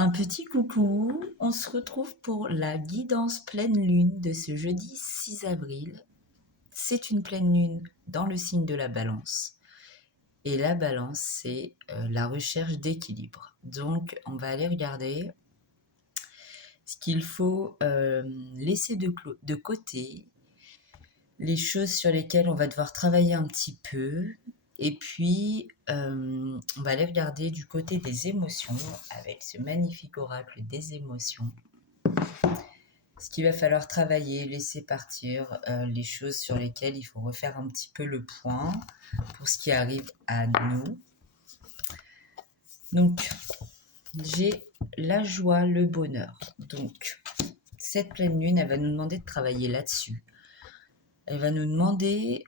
Un petit coucou, on se retrouve pour la guidance pleine lune de ce jeudi 6 avril. C'est une pleine lune dans le signe de la Balance. Et la Balance, c'est la recherche d'équilibre. Donc, on va aller regarder ce qu'il faut laisser de côté, les choses sur lesquelles on va devoir travailler un petit peu. Et puis, on va aller regarder du côté des émotions avec ce magnifique oracle des émotions. Ce qu'il va falloir travailler, laisser partir, les choses sur lesquelles il faut refaire un petit peu le point pour ce qui arrive à nous. Donc, j'ai la joie, le bonheur. Donc, cette pleine lune, elle va nous demander de travailler là-dessus. Elle va nous demander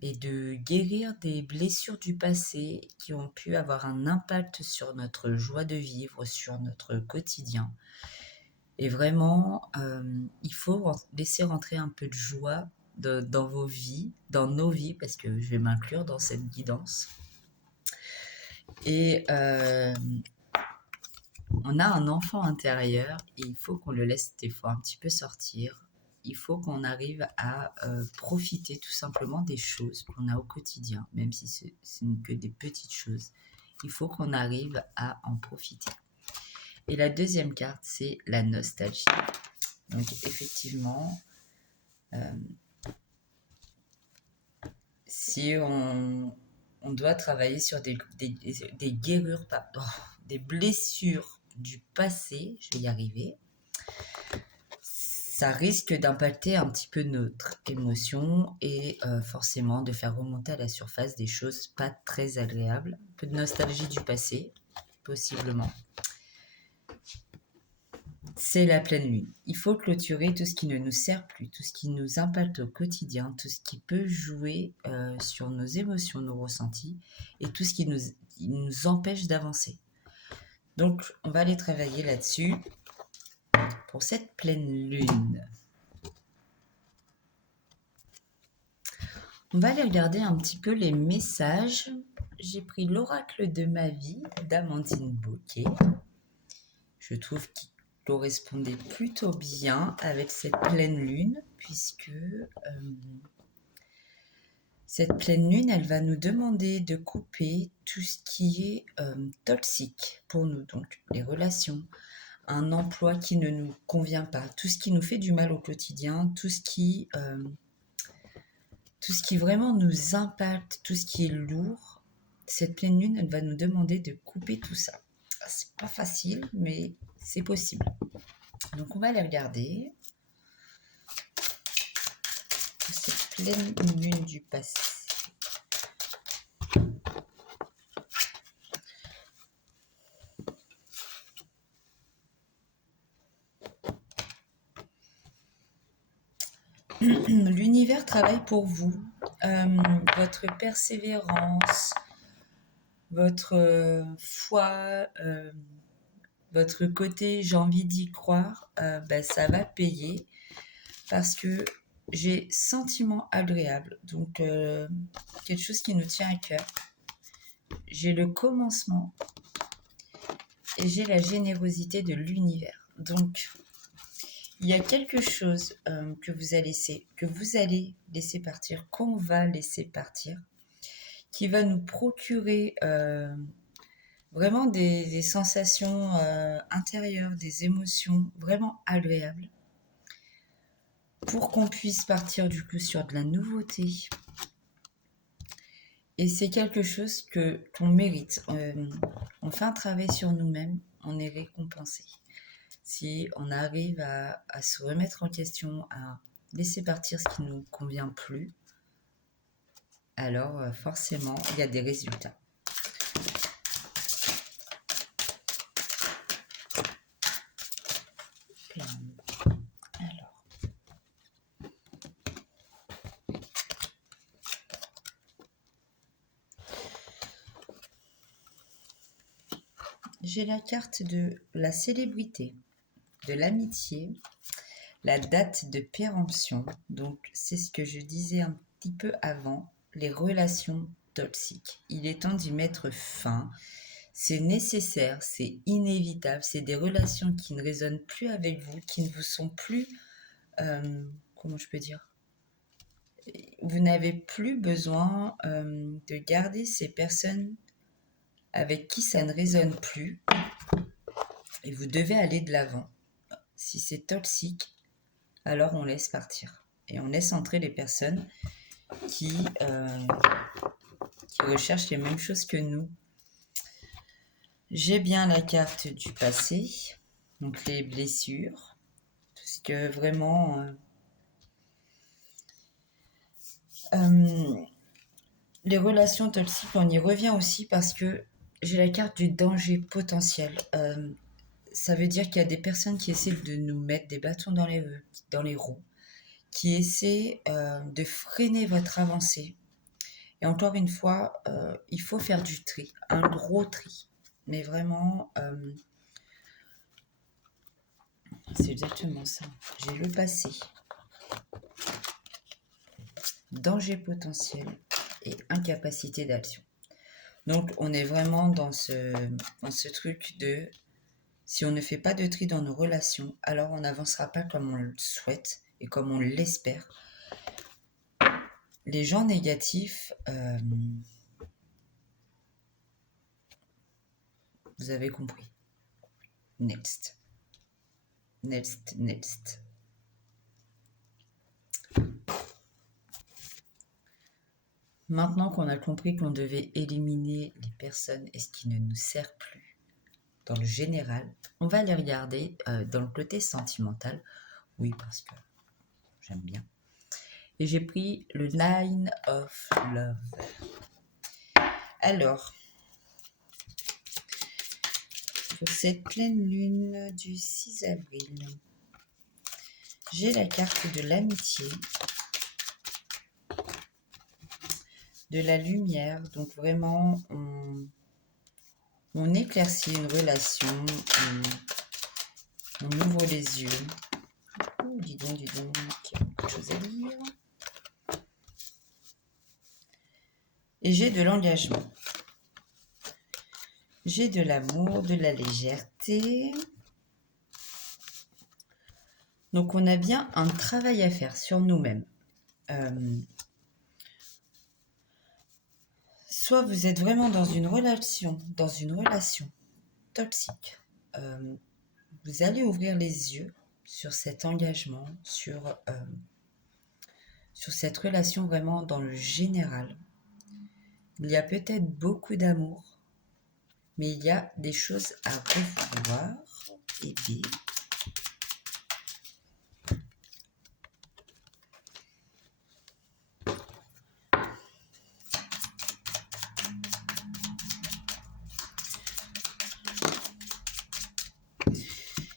de guérir des blessures du passé qui ont pu avoir un impact sur notre joie de vivre, sur notre quotidien. Et vraiment, il faut laisser rentrer un peu de joie dans vos vies, dans nos vies, parce que je vais m'inclure dans cette guidance. Et on a un enfant intérieur et il faut qu'on le laisse des fois un petit peu sortir. Il faut qu'on arrive à profiter tout simplement des choses qu'on a au quotidien, même si ce n'est que des petites choses. Il faut qu'on arrive à en profiter. Et la deuxième carte, c'est la nostalgie. Donc effectivement, si on doit travailler sur des guérures, des blessures du passé, je vais y arriver, ça risque d'impacter un petit peu notre émotion et forcément de faire remonter à la surface des choses pas très agréables. Un peu de nostalgie du passé, possiblement. C'est la pleine lune. Il faut clôturer tout ce qui ne nous sert plus, tout ce qui nous impacte au quotidien, tout ce qui peut jouer sur nos émotions, nos ressentis, et tout ce qui nous empêche d'avancer. Donc, on va aller travailler là-dessus pour cette pleine lune. On va aller regarder un petit peu les messages. J'ai pris l'oracle de ma vie d'Amandine Bocquet. Je trouve qu'il correspondait plutôt bien avec cette pleine lune, puisque cette pleine lune, elle va nous demander de couper tout ce qui est toxique pour nous, donc les relations, un emploi qui ne nous convient pas, tout ce qui nous fait du mal au quotidien, tout ce qui vraiment nous impacte, tout ce qui est lourd. Cette pleine lune, elle va nous demander de couper tout ça. C'est pas facile, mais c'est possible. Donc on va aller regarder cette pleine lune du passé. L'univers travaille pour vous. Votre persévérance, votre foi, votre côté j'ai envie d'y croire, ça va payer parce que j'ai sentiment agréable, donc quelque chose qui nous tient à cœur. J'ai le commencement et j'ai la générosité de l'univers. Donc il y a quelque chose que vous allez laisser partir, qu'on va laisser partir, qui va nous procurer vraiment des sensations intérieures, des émotions vraiment agréables, pour qu'on puisse partir du coup sur de la nouveauté. Et c'est quelque chose qu'on mérite. On fait un travail sur nous-mêmes, on est récompensé. Si on arrive à se remettre en question, à laisser partir ce qui ne nous convient plus, alors forcément, il y a des résultats. Alors, j'ai la carte de la célébrité, de l'amitié, la date de péremption. Donc, c'est ce que je disais un petit peu avant, les relations toxiques. Il est temps d'y mettre fin. C'est nécessaire, c'est inévitable, c'est des relations qui ne résonnent plus avec vous, qui ne vous sont plus, comment je peux dire, vous n'avez plus besoin de garder ces personnes avec qui ça ne résonne plus et vous devez aller de l'avant. Si c'est toxique, alors on laisse partir et on laisse entrer les personnes qui recherchent les mêmes choses que nous. J'ai bien la carte du passé, donc les blessures, parce que vraiment, les relations toxiques, on y revient aussi parce que j'ai la carte du danger potentiel. Ça veut dire qu'il y a des personnes qui essaient de nous mettre des bâtons dans les roues, qui essaient de freiner votre avancée. Et encore une fois, il faut faire du tri, un gros tri. Mais vraiment, c'est exactement ça. J'ai le passé, danger potentiel et incapacité d'action. Donc, on est vraiment dans ce truc de si on ne fait pas de tri dans nos relations, alors on n'avancera pas comme on le souhaite et comme on l'espère. Les gens négatifs, vous avez compris. Next. Maintenant qu'on a compris qu'on devait éliminer les personnes et ce qui ne nous sert plus dans le général, on va les regarder dans le côté sentimental. Oui, parce que j'aime bien. Et j'ai pris le Nine of Love. Alors, pour cette pleine lune du 6 avril, j'ai la carte de l'amitié, de la lumière. Donc vraiment, on éclaircit une relation, on ouvre les yeux. Dis donc, il y a beaucoup de choses à dire. Et j'ai de l'engagement. J'ai de l'amour, de la légèreté. Donc on a bien un travail à faire sur nous-mêmes. Soit vous êtes vraiment dans une relation toxique. Vous allez ouvrir les yeux sur cet engagement, sur cette relation vraiment dans le général. Il y a peut-être beaucoup d'amour, mais il y a des choses à revoir. Et bien,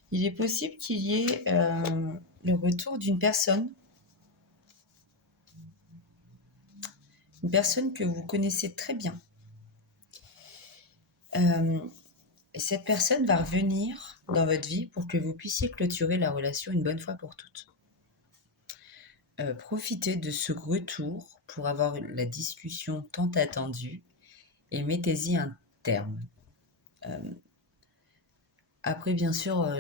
il est possible qu'il y ait le retour d'une personne. Une personne que vous connaissez très bien. Et cette personne va revenir dans votre vie pour que vous puissiez clôturer la relation une bonne fois pour toutes. Profitez de ce retour pour avoir la discussion tant attendue et mettez-y un terme. Après, bien sûr,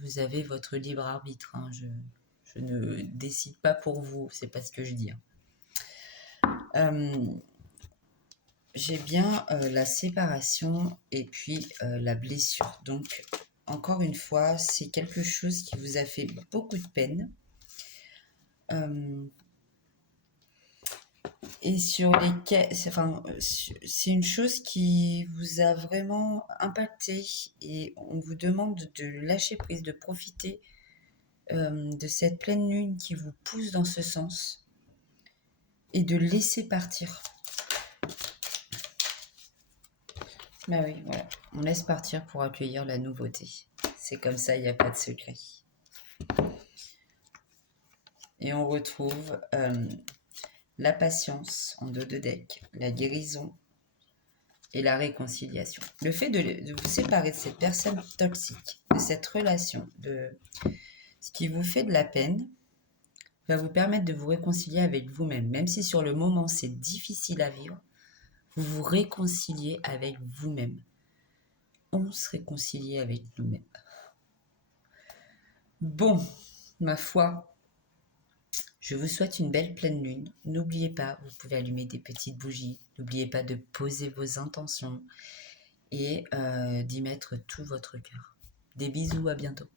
vous avez votre libre arbitre. Hein. Je ne décide pas pour vous, c'est pas ce que je dis. J'ai bien la séparation et puis la blessure. Donc, encore une fois, c'est quelque chose qui vous a fait beaucoup de peine. Et sur lesquels, c'est une chose qui vous a vraiment impacté et on vous demande de lâcher prise, de profiter de cette pleine lune qui vous pousse dans ce sens et de laisser partir. Ben oui, voilà. On laisse partir pour accueillir la nouveauté. C'est comme ça, il n'y a pas de secret. Et on retrouve la patience en dos de deck, la guérison et la réconciliation. Le fait de vous séparer de cette personne toxique, de cette relation, de ce qui vous fait de la peine, va vous permettre de vous réconcilier avec vous-même. Même si sur le moment c'est difficile à vivre, vous vous réconciliez avec vous-même. On se réconcilie avec nous-mêmes. Bon, ma foi, je vous souhaite une belle pleine lune. N'oubliez pas, vous pouvez allumer des petites bougies. N'oubliez pas de poser vos intentions et d'y mettre tout votre cœur. Des bisous, à bientôt.